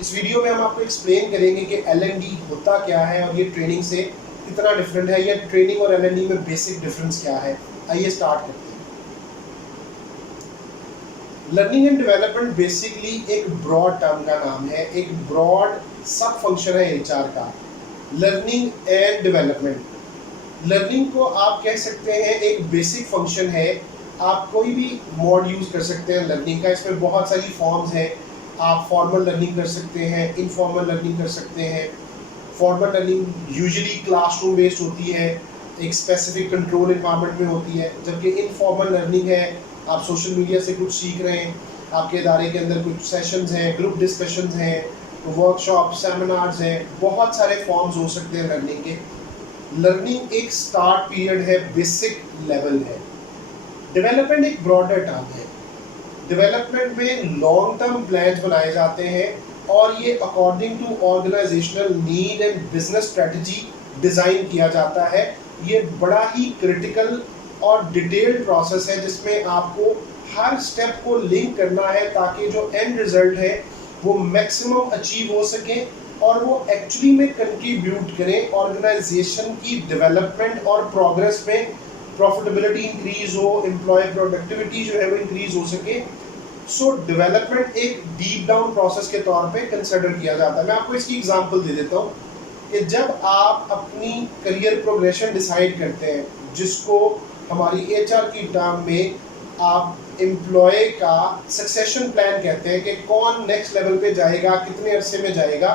इस वीडियो में हम आपको एक्सप्लेन करेंगे कि L&D होता क्या है और ये ट्रेनिंग से कितना डिफरेंट है, या ट्रेनिंग और L&D में बेसिक डिफरेंस क्या है। आइए स्टार्ट करते हैं। लर्निंग एंड डेवलपमेंट बेसिकली एक ब्रॉड टर्म का नाम है, एक ब्रॉड सब फंक्शन है HR का। लर्निंग एंड डेवलपमेंट, लर्निंग को आप कह सकते हैं एक बेसिक फंक्शन है। आप कोई भी मोड यूज़ कर सकते हैं लर्निंग का, इसमें बहुत सारी फॉर्म्स हैं। आप फॉर्मल लर्निंग कर सकते हैं, इनफॉर्मल लर्निंग कर सकते हैं। Formal learning usually classroom based होती है, एक स्पेसिफिक कंट्रोल इन्वायरमेंट में होती है, जबकि इनफॉर्मल लर्निंग है आप सोशल मीडिया से कुछ सीख रहे हैं, आपके इदारे के अंदर कुछ सेशंस हैं, ग्रुप डिस्कशंस हैं, वर्कशॉप, सेमिनार्स हैं, बहुत सारे फॉर्म्स हो सकते हैं लर्निंग के। लर्निंग एक स्टार्ट पीरियड है, बेसिक लेवल है। डेवलपमेंट एक ब्रॉडर टर्म है। डेवलपमेंट में लॉन्ग टर्म प्लान्स बनाए जाते हैं और ये according to organisational need and business strategy design किया जाता है। ये बड़ा ही क्रिटिकल और डिटेल्ड प्रोसेस है जिसमें आपको हर स्टेप को लिंक करना है ताकि जो एंड रिजल्ट है वो मैक्सिमम अचीव हो सके और वो एक्चुअली में कंट्रीब्यूट करें ऑर्गेनाइजेशन की डेवलपमेंट और प्रोग्रेस में। प्रॉफिटेबिलिटी इंक्रीज हो, एम्प्लॉय प्रोडक्टिविटी जो है वो इंक्रीज हो सके। सो डेवलपमेंट एक डीप डाउन प्रोसेस के तौर पे कंसिडर किया जाता है। मैं आपको इसकी एग्जांपल दे देता हूँ कि जब आप अपनी करियर प्रोग्रेशन डिसाइड करते हैं, जिसको हमारी HR की टर्म में आप एम्प्लॉय का सक्सेशन प्लान कहते हैं कि कौन नेक्स्ट लेवल पे जाएगा, कितने अरसे में जाएगा,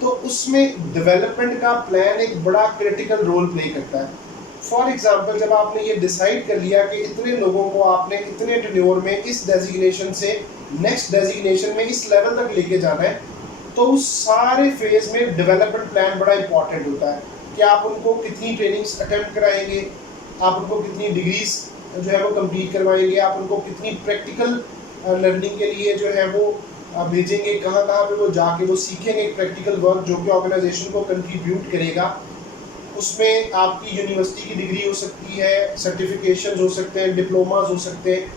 तो उसमें डेवलपमेंट का प्लान एक बड़ा क्रिटिकल रोल प्ले करता है। फॉर एग्जाम्पल, जब आपने ये डिसाइड कर लिया कि इतने लोगों को आपने इतने टेन्योर में इस डेजिग्नेशन से नेक्स्ट डेजिग्नेशन में इस लेवल तक लेके जाना है, तो उस सारे फेज में डेवलपमेंट प्लान बड़ा इंपॉर्टेंट होता है कि आप उनको कितनी ट्रेनिंग्स अटेम्प्ट कराएंगे, आप उनको कितनी डिग्रीज जो है वो कंप्लीट करवाएंगे, आप उनको कितनी प्रैक्टिकल लर्निंग के लिए जो है वो भेजेंगे, कहाँ कहाँ पे वो जाके वो सीखेंगे प्रैक्टिकल वर्क जो कि ऑर्गेनाइजेशन को कंट्रीब्यूट करेगा। उसमें आपकी यूनिवर्सिटी की डिग्री हो सकती है, सर्टिफिकेशन हो सकते हैं, डिप्लोमास हो सकते हैं।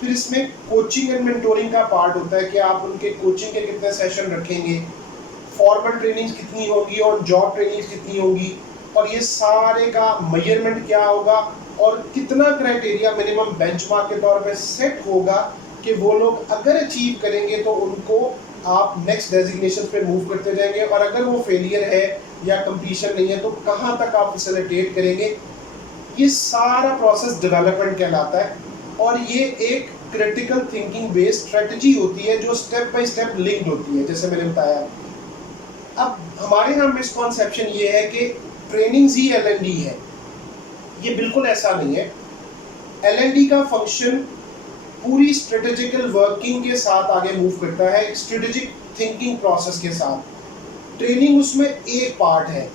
फिर इसमें कोचिंग एंड मेंटोरिंग का पार्ट होता है कि आप उनके कोचिंग के कितने सेशन रखेंगे, फॉर्मल ट्रेनिंग्स कितनी होगी और जॉब ट्रेनिंग्स कितनी होगी, और ये सारे का मेजरमेंट क्या होगा और कितना क्राइटेरिया मिनिमम बेंचमार्क के तौर पे सेट होगा कि वो लोग अगर अचीव करेंगे तो उनको आप नेक्स्ट डेजिग्नेशन पे मूव करते जाएंगे, और अगर वो फेलियर है या कंप्लीशन नहीं है तो कहाँ तक आप फैसिलिटेट करेंगे। ये सारा प्रोसेस डेवलपमेंट कहलाता है और ये एक क्रिटिकल थिंकिंग बेस्ड स्ट्रेटजी होती है जो स्टेप बाय स्टेप लिंक्ड होती है, जैसे मैंने बताया। अब हमारे यहाँ मिसकॉन्सेप्शन ये है कि ट्रेनिंग्स ही L&D है। ये बिल्कुल ऐसा नहीं है। L&D का फंक्शन पूरी स्ट्रेटेजिकल वर्किंग के साथ आगे मूव करता है, स्ट्रेटेजिक थिंकिंग प्रोसेस के साथ। ट्रेनिंग उसमें एक पार्ट है।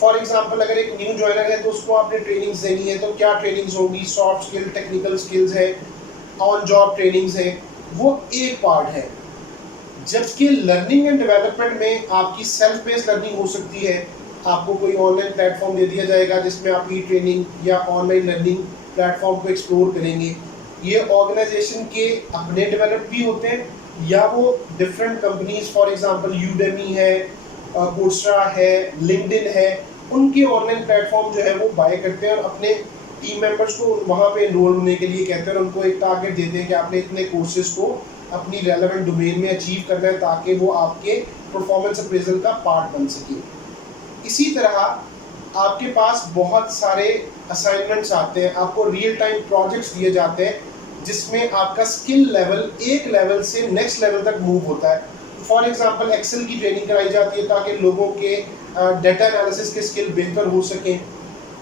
फॉर एग्जांपल, अगर एक न्यू ज्वाइनर है तो उसको आपने ट्रेनिंग्स देनी है, तो क्या ट्रेनिंग्स होगी, सॉफ्ट स्किल, टेक्निकल स्किल्स है, ऑन जॉब ट्रेनिंग्स है, वो एक पार्ट है। जबकि लर्निंग एंड डेवलपमेंट में आपकी सेल्फ बेस्ड लर्निंग हो सकती है। आपको कोई ऑनलाइन प्लेटफॉर्म दे दिया जाएगा जिसमें आप ई ट्रेनिंग या ऑनलाइन लर्निंग प्लेटफॉर्म को एक्सप्लोर करेंगे। ये ऑर्गेनाइजेशन के अपने डेवलप भी होते हैं या वो different companies, for example Udemy है, कोर्सरा है, लिंक्डइन है, उनके ऑनलाइन प्लेटफॉर्म जो है वो बाय करते हैं और अपने टीम मेंबर्स को वहाँ पे एनरोल होने के लिए कहते हैं और उनको एक टारगेट देते हैं कि आपने इतने कोर्सेज को अपनी रेलेवेंट डोमेन में अचीव करना है ताकि वो आपके परफॉर्मेंस अप्रेजल का पार्ट बन सके। इसी तरह आपके पास बहुत सारे असाइनमेंट्स आते हैं, आपको रियल टाइम प्रोजेक्ट्स दिए जाते हैं जिसमें आपका स्किल लेवल एक लेवल से नेक्स्ट लेवल तक मूव होता है। फॉर एग्जांपल, एक्सेल की ट्रेनिंग कराई जाती है ताकि लोगों के डाटा एनालिसिस के स्किल बेहतर हो सकें।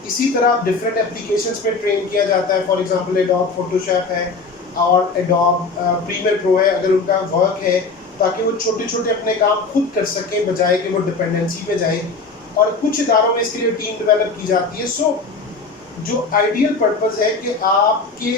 इसी तरह डिफरेंट एप्लीकेशंस पे ट्रेन किया जाता है। फॉर एग्जांपल, एडोब फोटोशॉप है और एडोब प्रीमियर प्रो है, अगर उनका वर्क है ताकि वो छोटे छोटे अपने काम खुद कर सकें बजाय कि वो डिपेंडेंसी पे जाए। और कुछ इदारों में इसके लिए टीम डेवलप की जाती है। सो जो आइडियल पर्पस है कि आपके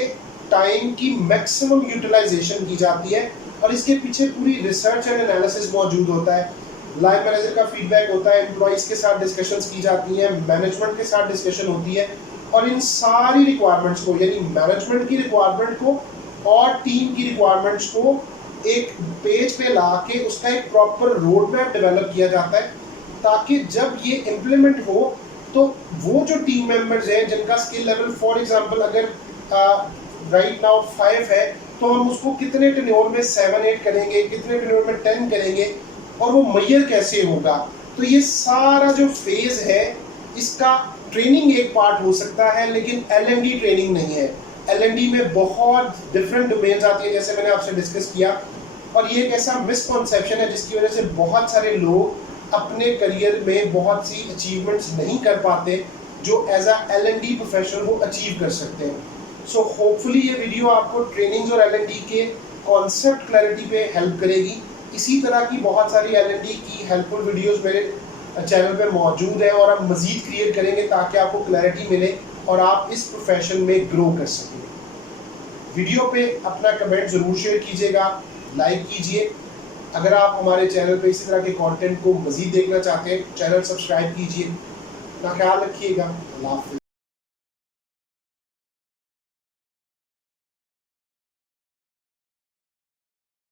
टाइम की मैक्सिमम यूटिलाइजेशन की जाती है और इसके पीछे पूरी रिसर्च एंड एनालिसिस मौजूद होता है। लाइन मैनेजर का फीडबैक होता है, एम्प्लॉइज़ के साथ डिस्कशंस की जाती हैं, मैनेजमेंट के साथ डिस्कशन होती है और इन सारी रिक्वायरमेंट्स को, यानी मैनेजमेंट की रिक्वायरमेंट को और टीम की रिक्वायरमेंट्स को एक पेज पे ला के उसका एक प्रॉपर रोड मैप डेवलप किया जाता है, ताकि जब ये इम्प्लीमेंट हो तो वो जो टीम मेंबर्स हैं जिनका स्किल लेवल फॉर एग्जांपल अगर राइट नाउ 5 है, तो हम उसको कितने टेन्योर में 7-8 करेंगे, कितने टेन्योर में 10 करेंगे, और वो मैयर कैसे होगा। तो ये सारा जो फेज है इसका ट्रेनिंग एक पार्ट हो सकता है, लेकिन L&D ट्रेनिंग नहीं है। L&D में बहुत डिफरेंट डोमेन्स आती है, जैसे मैंने आपसे डिस्कस किया, और ये एक ऐसा मिसकॉन्सेप्शन है जिसकी वजह से बहुत सारे लोग अपने करियर में बहुत सी अचीवमेंट्स नहीं कर पाते जो एज अ L&D प्रोफेशनल वो अचीव कर सकते हैं। सो होपफुली ये वीडियो आपको ट्रेनिंग्स और L&D के कॉन्सेप्ट क्लैरिटी पे हेल्प करेगी। इसी तरह की बहुत सारी L&D की हेल्पफुल वीडियोस मेरे चैनल पे मौजूद है और हम मज़ीद क्रिएट करेंगे ताकि आपको क्लैरिटी मिले और आप इस प्रोफेशन में ग्रो कर सकें। वीडियो पे अपना कमेंट ज़रूर शेयर कीजिएगा, लाइक कीजिए। अगर आप हमारे चैनल पे इसी तरह के कंटेंट को मज़ीद देखना चाहते हैं, चैनल सब्सक्राइब कीजिए। अपना ख्याल रखिएगा। अल्लाह हाफ़िज़।